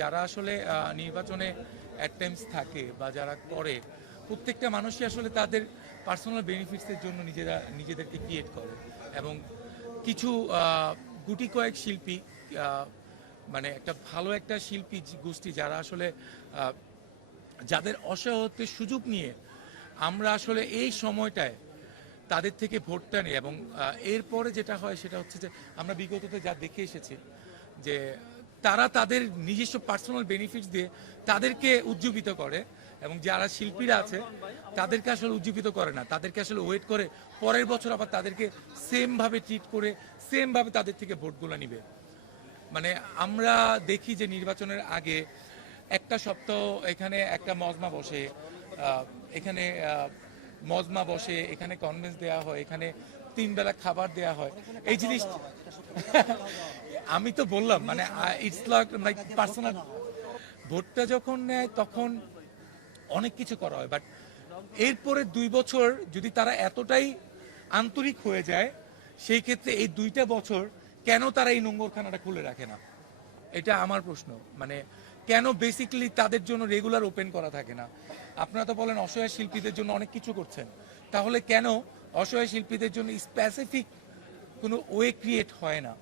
যারা আসলে নির্বাচনে অ্যাটেম্পটস থাকে বা যারা করে, প্রত্যেকটা মানুষই আসলে তাদের পার্সোনাল বেনিফিটসের জন্য নিজেদেরকে ক্রিয়েট করে। এবং কিছু গুটি কয়েক শিল্পী, মানে একটা ভালো একটা শিল্পী গোষ্ঠী যারা আসলে যাদের অসহায়ত্বের সুযোগ নিয়ে আমরা আসলে এই সময়টায় তাদের থেকে ভোটটা নিই। এবং এরপরে যেটা হয় সেটা হচ্ছে যে আমরা বিগততে যা দেখে এসেছি যে তারা তাদের নিজস্ব পার্সোনাল বেনিফিটস দিয়ে তাদেরকে উজ্জীবিত করে, এবং যারা শিল্পীরা আছে তাদেরকে আসলে উজ্জীবিত করে না, তাদেরকে আসলে ওয়েট করে পরের বছর আবার তাদেরকে সেমভাবে ট্রিট করে সেমভাবে তাদের থেকে ভোটগুলো নিবে। মানে আমরা দেখি যে নির্বাচনের আগে একটা সপ্তাহ এখানে একটা মজমা বসে, এখানে মজমা বসে, এখানে কনভেন্স দেওয়া হয়, এখানে 3 বেলা খাবার দেওয়া হয়। এই জিনিস আমি তো বললাম, মানে ইটস লাইক পার্সোনাল। ভোটটা যখন নেয় তখন অনেক কিছু করা হয়, বাট এরপরে 2 বছর যদি তারা এতটাই আন্তরিক হয়ে যায়, সেই ক্ষেত্রে এই 2টা বছর কেন তারা এই নোংরখানাটা খুলে রাখে না, এটা আমার প্রশ্ন। মানে কেন বেসিক্যালি তাদের জন্য রেগুলার ওপেন করা থাকে না? আপনারা তো বলেন অসহায় শিল্পীদের জন্য অনেক কিছু করছেন, তাহলে কেন অসহায় শিল্পীদের জন্য স্পেসিফিক কোনো ওয়ে ক্রিয়েট হয় না?